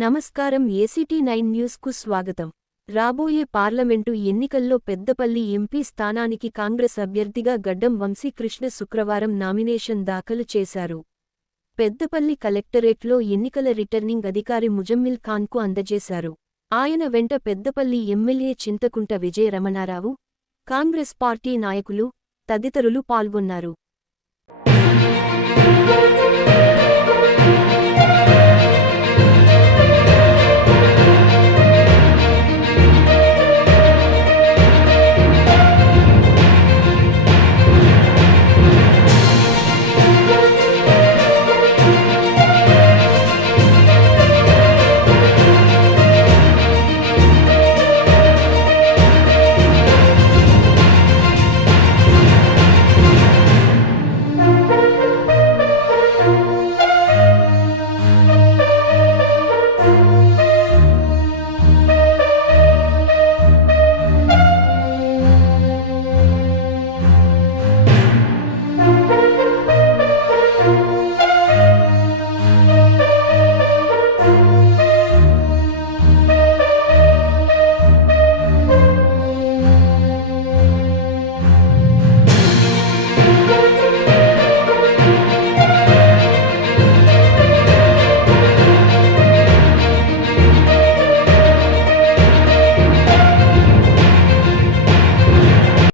నమస్కారం ఏసీటీ9 న్యూస్కు స్వాగతం. రాబోయే పార్లమెంటు ఎన్నికల్లో పెద్దపల్లి ఎంపీ స్థానానికి కాంగ్రెస్ అభ్యర్థిగా గడ్డం వంశీకృష్ణ శుక్రవారం నామినేషన్ దాఖలు చేశారు. పెద్దపల్లి కలెక్టరేట్లో ఎన్నికల రిటర్నింగ్ అధికారి ముజమ్మిల్ ఖాన్కు అందజేశారు. ఆయన వెంట పెద్దపల్లి ఎమ్మెల్యే చింతకుంట విజయ రమణారావు, కాంగ్రెస్ పార్టీ నాయకులు, తదితరులు పాల్గొన్నారు.